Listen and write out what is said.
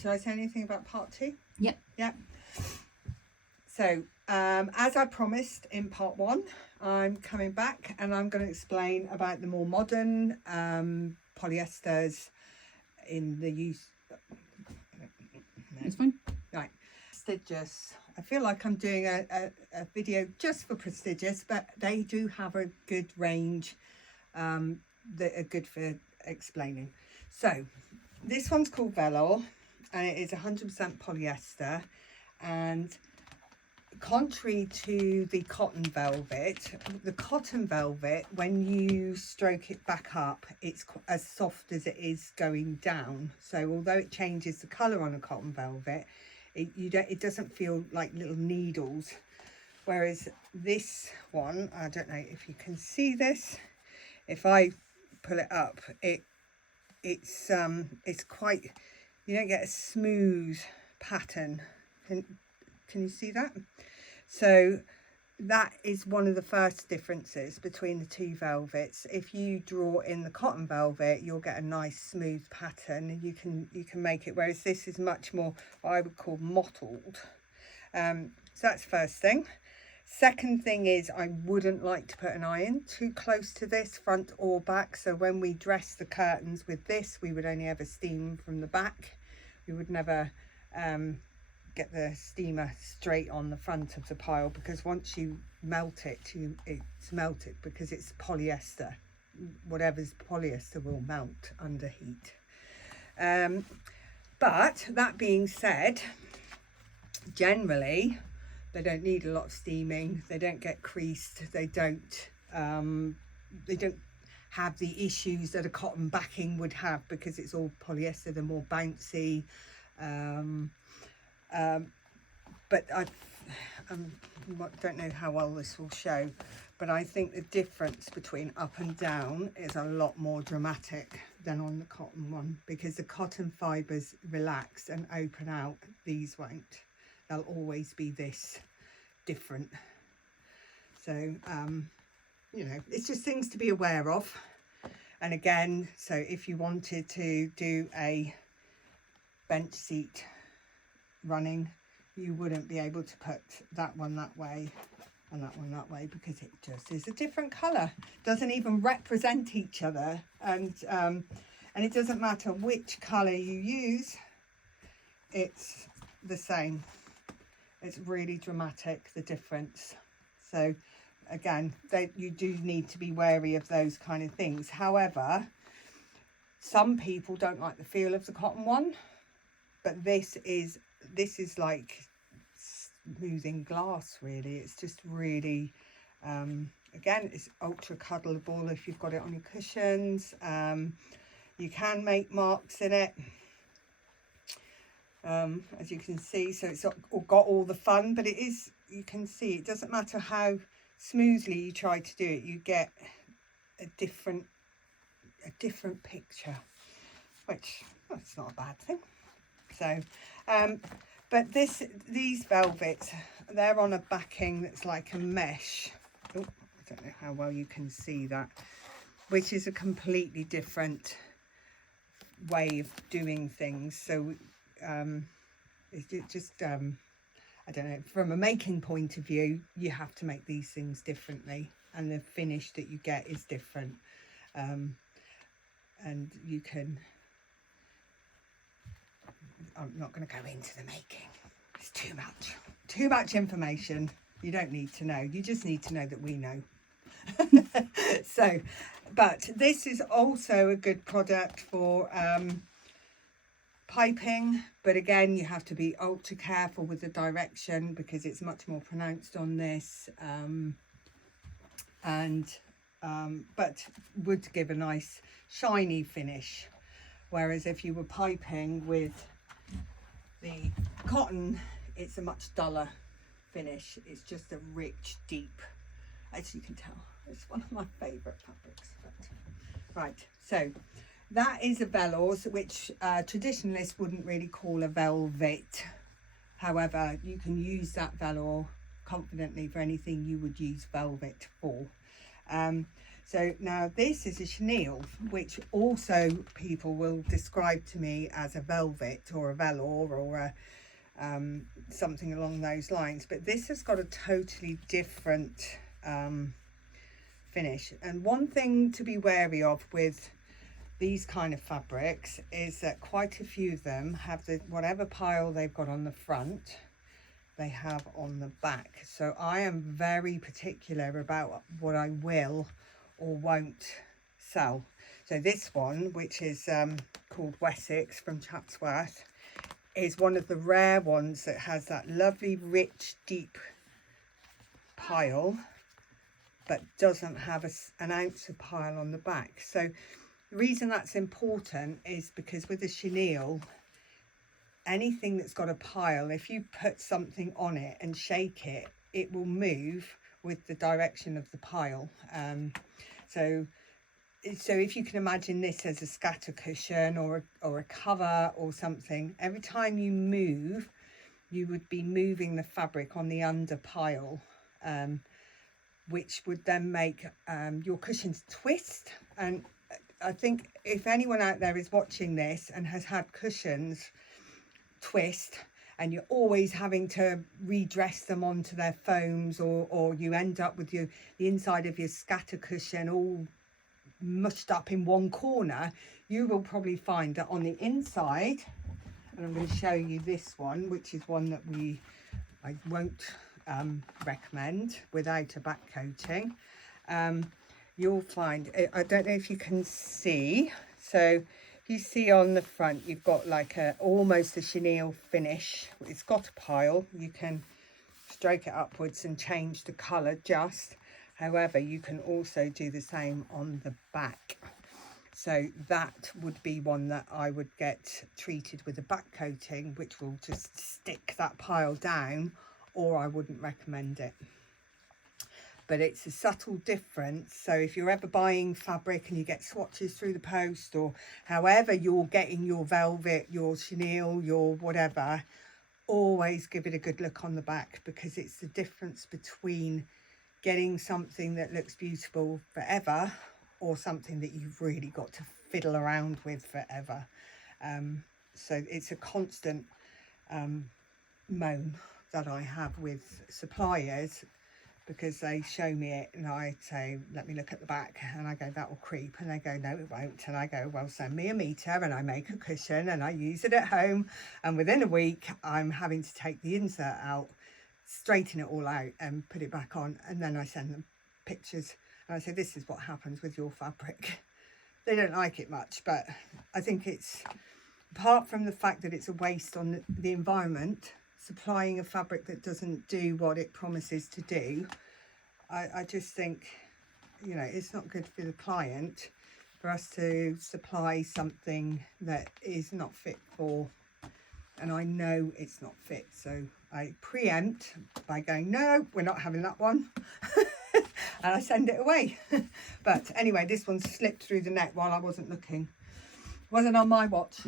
Shall I say anything about part 2? Yep. Yep. So, as I promised in part 1, I'm coming back and I'm going to explain about the more modern polyesters in the use. It's fine. Right. Prestigious. I feel like I'm doing a video just for prestigious, but they do have a good range that are good for explaining. So, this one's called Velour and it is 100% polyester, and contrary to the cotton velvet, when you stroke it back up, it's as soft as it is going down. So although it changes the colour on a cotton velvet, it doesn't feel like little needles. Whereas this one, I don't know if you can see this, if I pull it up, it's quite, you don't get a smooth pattern. Can you see that? So that is one of the first differences between the two velvets. If you draw in the cotton velvet, you'll get a nice smooth pattern. You can make it, whereas this is much more what I would call mottled. So that's the first thing. Second thing is, I wouldn't like to put an iron too close to this, front or back. So when we dress the curtains with this, we would only ever steam from the back. We would never get the steamer straight on the front of the pile, because once you melt it, it's melted because it's polyester. Whatever's polyester will melt under heat. But that being said, generally they don't need a lot of steaming. They don't get creased. They don't have the issues that a cotton backing would have, because it's all polyester. They're more bouncy. But I don't know how well this will show, but I think the difference between up and down is a lot more dramatic than on the cotton one, because the cotton fibres relax and open out. These won't. They'll always be this different. So you know, it's just things to be aware of. And again, so if you wanted to do a bench seat running, you wouldn't be able to put that one that way and that one that way, because it just is a different colour. Doesn't even represent each other, and it doesn't matter which colour you use, it's the same. It's really dramatic, the difference. So again, you do need to be wary of those kind of things. However, some people don't like the feel of the cotton one, but this is like smoothing glass, really. It's just really again, it's ultra cuddleable if you've got it on your cushions. You can make marks in it, as you can see. So it's got all the fun, but it is, you can see, it doesn't matter how smoothly you try to do it, you get a different picture, which, well, it's not a bad thing. So but these velvets, they're on a backing that's like a mesh. Oh, I don't know how well you can see that, which is a completely different way of doing things. So it's just I don't know, from a making point of view, you have to make these things differently, and the finish that you get is different. And you can, I'm not going to go into the making. It's too much information. You don't need to know. You just need to know that we know. So, but this is also a good product for piping, but again, you have to be ultra careful with the direction, because it's much more pronounced on this, but would give a nice shiny finish. Whereas if you were piping with the cotton, it's a much duller finish. It's just a rich, deep, as you can tell, it's one of my favourite fabrics. Right, so that is a velour, which traditionalists wouldn't really call a velvet. However, you can use that velour confidently for anything you would use velvet for. So now this is a chenille, which also people will describe to me as a velvet or a velour or a something along those lines, but this has got a totally different finish. And one thing to be wary of with these kind of fabrics is that quite a few of them have the whatever pile they've got on the front they have on the back. So I am very particular about what I will or won't sell. So this one, which is called Wessex from Chatsworth, is one of the rare ones that has that lovely rich deep pile but doesn't have an ounce of pile on the back. So the reason that's important is because with the chenille, anything that's got a pile, if you put something on it and shake it, it will move with the direction of the pile. So if you can imagine this as a scatter cushion or a cover or something, every time you move, you would be moving the fabric on the under pile, which would then make your cushions twist. And I think if anyone out there is watching this and has had cushions twist, and you're always having to redress them onto their foams, or you end up with the inside of your scatter cushion all mushed up in one corner, you will probably find that on the inside, and I'm going to show you this one, which is one that I won't recommend without a back coating. You'll find, I don't know if you can see, so you see on the front you've got like almost a chenille finish. It's got a pile, you can stroke it upwards and change the colour just. However, you can also do the same on the back. So that would be one that I would get treated with a back coating, which will just stick that pile down, or I wouldn't recommend it. But it's a subtle difference. So if you're ever buying fabric and you get swatches through the post, or however you're getting your velvet, your chenille, your whatever, always give it a good look on the back, because it's the difference between getting something that looks beautiful forever or something that you've really got to fiddle around with forever. So it's a constant moan that I have with suppliers, because they show me it and I say, let me look at the back, and I go, that will creep, and they go, no it won't, and I go, well, send me a meter and I make a cushion and I use it at home, and within a week I'm having to take the insert out, straighten it all out and put it back on, and then I send them pictures and I say, this is what happens with your fabric. They don't like it much, but I think it's, apart from the fact that it's a waste on the environment, supplying a fabric that doesn't do what it promises to do, I just think, you know, it's not good for the client for us to supply something that is not fit for, and I know it's not fit, so I preempt by going, no, we're not having that one. And I send it away. But anyway, this one slipped through the net while I wasn't looking. Wasn't on my watch.